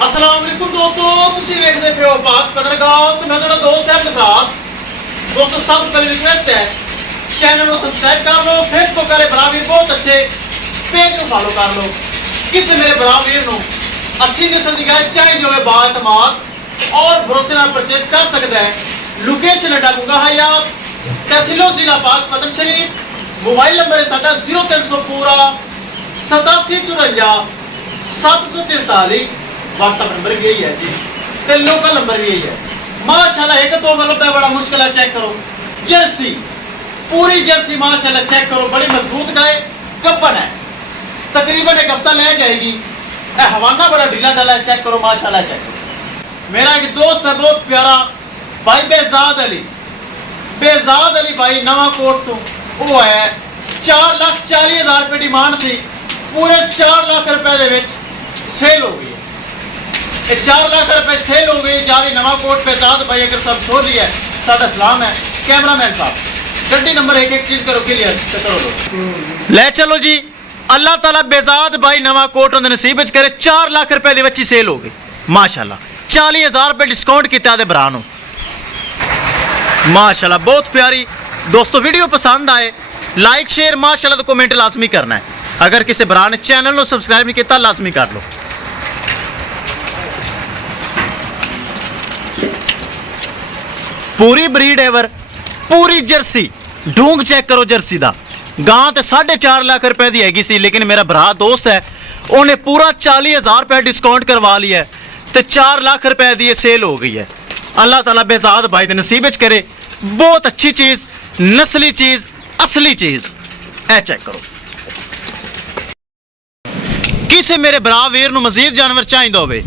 अस्सलाम वालेकुम दोस्तों, तुसी वेखदे पियो पाक पत्रकार ते मैं तुहाडा दोस्त है गफरास। दोस्तों सब तो पहली रिक्वेस्ट है चैनल को सब्सक्राइब कर लो, फेसबुक वाले भरा वीर बहुत अच्छे पेज को फॉलो कर लो। किसी मेरे भरा वीर नु अच्छी नस्ल की गाय चाहिए होवे बाएतमाद और भरोसे नाल परचेज कर सकता है। लोकेशन है डाकूंगा हयात तहसीलो जिला पाक पतन शरीफ। मोबाइल नंबर है साडा 0300 पूरा 8754 743। व्हाट्सएप नंबर भी यही है जी ते लोकल नंबर भी यही है। माशाल्लाह एक दो मतलब बड़ा मुश्किल है, चेक करो जर्सी पूरी जर्सी माशाल्लाह चेक करो, बड़ी मजबूत गाय कपन है, तकरीबन एक हफ्ता ले जाएगी। हवाना बड़ा ढीला डाला है, चेक करो माशाल्लाह चेक करो। मेरा एक दोस्त है बहुत प्यारा भाई बेजाद अली भाई नवा कोट तो वो है 4,40,000 रुपये डिमांड सी, पूरे 4 लाख रुपए दे विच सेल हो गई है। 4 लाख रुपए सेल हो गई जारी नवा कोट पे साथ भाई अगर सब छोड़ लिया है सादा सलाम है। कैमरामैन साहब गड्डी नंबर एक चीज करो क्लियर करो लो ले चलो जी। अल्लाह ताला बेजाद भाई नवा कोट उन्हें नसीब करे 4 लाख रुपए दे विच सेल हो गई माशाल्लाह। 40,000 रुपए डिस्काउंट किया दे भरा नूं माशाल्लाह, बहुत प्यारी। दोस्तों वीडियो पसंद आए लाइक शेयर माशाल्लाह तो कमेंट लाजमी करना है। अगर किसी भरा ने चैनल को सब्सक्राइब नहीं किया लाजमी कर लो। पूरी ब्रीड एवर पूरी जर्सी ढूंग चेक करो जर्सी दा। गां तो 4.5 लाख रुपए की हैगी सी, लेकिन मेरा भरा दोस्त है उन्हें पूरा 40,000 रुपए डिस्काउंट करवा लिया है तो 4 लाख रुपए की सेल हो गई है। अल्लाह ताला बेजाद भाई दे नसीब च करे बहुत अच्छी चीज, नस्ली चीज, असली चीज। ए चेक करो। किसी मेरे भरा वीर नूं मजीद जानवर चाहिए होवे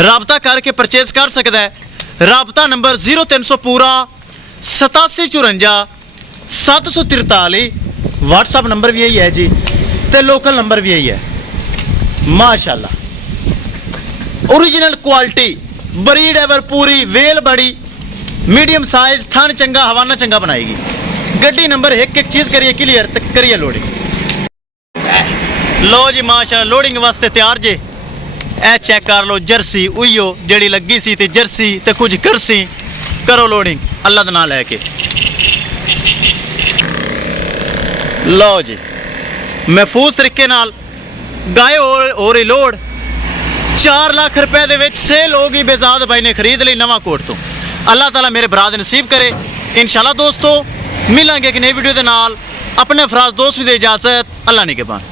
राबता करके परचेज कर सकता है। राबता नंबर 0300 पूरा 8754 743। व्हाट्सएप नंबर भी यही है जी ते लोकल नंबर भी यही है माशाल्लाह। ओरिजिनल क्वालिटी ब्रीड एवर पूरी वेल बड़ी मीडियम साइज थन चंगा हवाना चंगा बनाएगी। गड्डी नंबर एक चीज करिए क्लियर करिए लोडिंग। लो जी माशाल्लाह लोडिंग वास्ते तैयार जे। ए चेक कर लो जर्सी उइयो जड़ी लगी सी ते जर्सी ते कुछ करसी करो लोडिंग अल्लाह दा नाम लैके। लो जी महफूज तरीके नाल गाय हो रही लोड 4 लाख रुपए दे विच सेल होगी। बेजाद भाई ने खरीद ली नवा कोट तो। अल्लाह ताला मेरे भरा दे नसीब करे। इंशाल्लाह दोस्तों मिलांगे एक नई वीडियो दे नाल। अपने फराज दोस्त दी इजाजत अल्लाह ने के बाद।